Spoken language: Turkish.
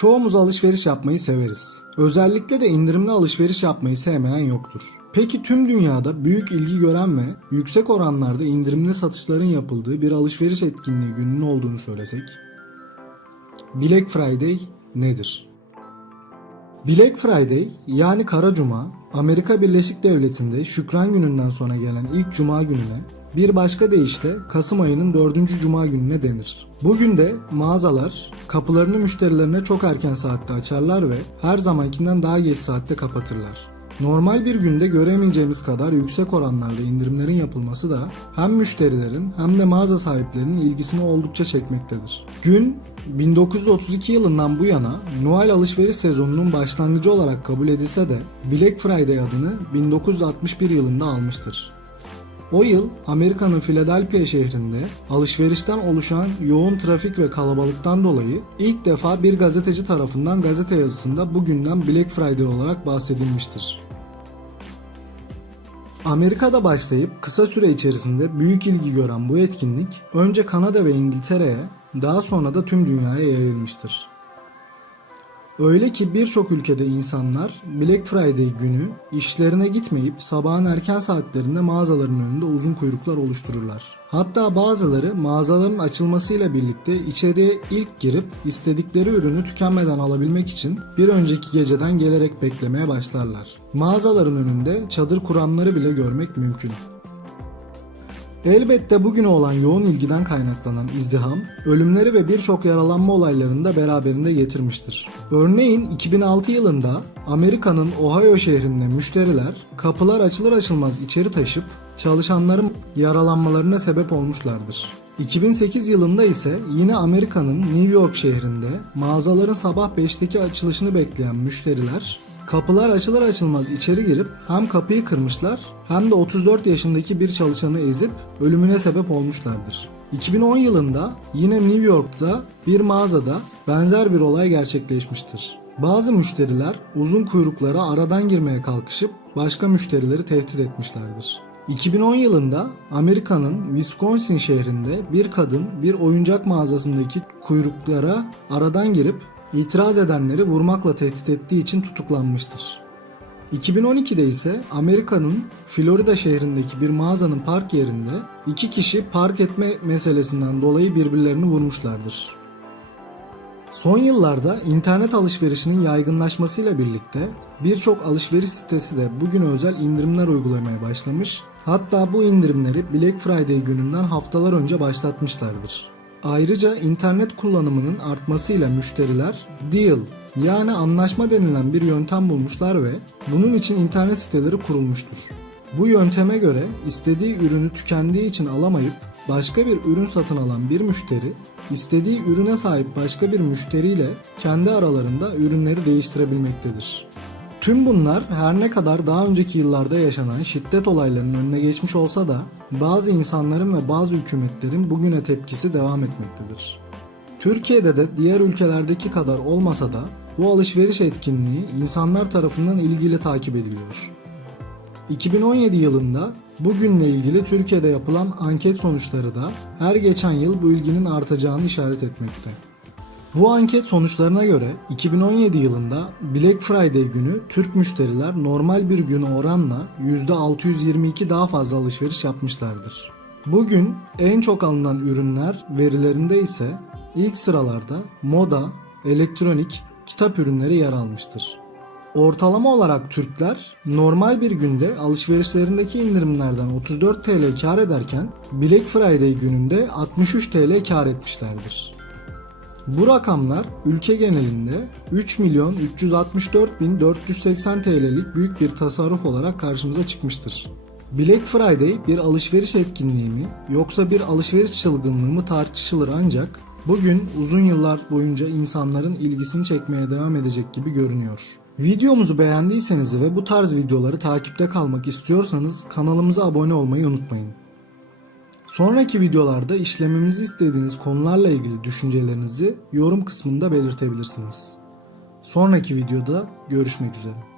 Çoğumuz alışveriş yapmayı severiz. Özellikle de indirimli alışveriş yapmayı sevmeyen yoktur. Peki tüm dünyada büyük ilgi gören ve yüksek oranlarda indirimli satışların yapıldığı bir alışveriş etkinliği gününün olduğunu söylesek? Black Friday nedir? Black Friday yani Kara Cuma, Amerika Birleşik Devleti'nde Şükran Günü'nden sonra gelen ilk Cuma gününe, bir başka deyişle Kasım ayının 4. Cuma gününe denir. Bugün de mağazalar kapılarını müşterilerine çok erken saatte açarlar ve her zamankinden daha geç saatte kapatırlar. Normal bir günde göremeyeceğimiz kadar yüksek oranlarla indirimlerin yapılması da hem müşterilerin hem de mağaza sahiplerinin ilgisini oldukça çekmektedir. Gün 1932 yılından bu yana Noel alışveriş sezonunun başlangıcı olarak kabul edilse de Black Friday adını 1961 yılında almıştır. O yıl Amerika'nın Philadelphia şehrinde alışverişten oluşan yoğun trafik ve kalabalıktan dolayı ilk defa bir gazeteci tarafından gazete yazısında bugünden Black Friday olarak bahsedilmiştir. Amerika'da başlayıp kısa süre içerisinde büyük ilgi gören bu etkinlik önce Kanada ve İngiltere'ye daha sonra da tüm dünyaya yayılmıştır. Öyle ki birçok ülkede insanlar Black Friday günü işlerine gitmeyip sabahın erken saatlerinde mağazaların önünde uzun kuyruklar oluştururlar. Hatta bazıları mağazaların açılmasıyla birlikte içeriye ilk girip istedikleri ürünü tükenmeden alabilmek için bir önceki geceden gelerek beklemeye başlarlar. Mağazaların önünde çadır kuranları bile görmek mümkün. Elbette bugüne olan yoğun ilgiden kaynaklanan izdiham, ölümleri ve birçok yaralanma olaylarını da beraberinde getirmiştir. Örneğin 2006 yılında Amerika'nın Ohio şehrinde müşteriler kapılar açılır açılmaz içeri taşıp çalışanların yaralanmalarına sebep olmuşlardır. 2008 yılında ise yine Amerika'nın New York şehrinde mağazaların sabah 5'teki açılışını bekleyen müşteriler Kapılar açılır açılmaz içeri girip hem kapıyı kırmışlar hem de 34 yaşındaki bir çalışanı ezip ölümüne sebep olmuşlardır. 2010 yılında yine New York'ta bir mağazada benzer bir olay gerçekleşmiştir. Bazı müşteriler uzun kuyruklara aradan girmeye kalkışıp başka müşterileri tehdit etmişlerdir. 2010 yılında Amerika'nın Wisconsin şehrinde bir kadın bir oyuncak mağazasındaki kuyruklara aradan girip itiraz edenleri vurmakla tehdit ettiği için tutuklanmıştır. 2012'de ise Amerika'nın Florida şehrindeki bir mağazanın park yerinde iki kişi park etme meselesinden dolayı birbirlerini vurmuşlardır. Son yıllarda internet alışverişinin yaygınlaşmasıyla birlikte birçok alışveriş sitesi de bugüne özel indirimler uygulamaya başlamış. Hatta bu indirimleri Black Friday gününden haftalar önce başlatmışlardır. Ayrıca internet kullanımının artmasıyla müşteriler deal yani anlaşma denilen bir yöntem bulmuşlar ve bunun için internet siteleri kurulmuştur. Bu yönteme göre istediği ürünü tükendiği için alamayıp başka bir ürün satın alan bir müşteri istediği ürüne sahip başka bir müşteriyle kendi aralarında ürünleri değiştirebilmektedir. Tüm bunlar her ne kadar daha önceki yıllarda yaşanan şiddet olaylarının önüne geçmiş olsa da bazı insanların ve bazı hükümetlerin bugüne tepkisi devam etmektedir. Türkiye'de de diğer ülkelerdeki kadar olmasa da bu alışveriş etkinliği insanlar tarafından ilgili takip ediliyor. 2017 yılında bugünle ilgili Türkiye'de yapılan anket sonuçları da her geçen yıl bu ilginin artacağını işaret etmekte. Bu anket sonuçlarına göre 2017 yılında Black Friday günü Türk müşteriler normal bir güne oranla %622 daha fazla alışveriş yapmışlardır. Bugün en çok alınan ürünler verilerinde ise ilk sıralarda moda, elektronik, kitap ürünleri yer almıştır. Ortalama olarak Türkler normal bir günde alışverişlerindeki indirimlerden 34 TL kar ederken Black Friday gününde 63 TL kar etmişlerdir. Bu rakamlar ülke genelinde 3 milyon 364 bin 480 TL'lik büyük bir tasarruf olarak karşımıza çıkmıştır. Black Friday bir alışveriş etkinliği mi yoksa bir alışveriş çılgınlığı mı tartışılır ancak bugün uzun yıllar boyunca insanların ilgisini çekmeye devam edecek gibi görünüyor. Videomuzu beğendiyseniz ve bu tarz videoları takipte kalmak istiyorsanız kanalımıza abone olmayı unutmayın. Sonraki videolarda işlememizi istediğiniz konularla ilgili düşüncelerinizi yorum kısmında belirtebilirsiniz. Sonraki videoda görüşmek üzere.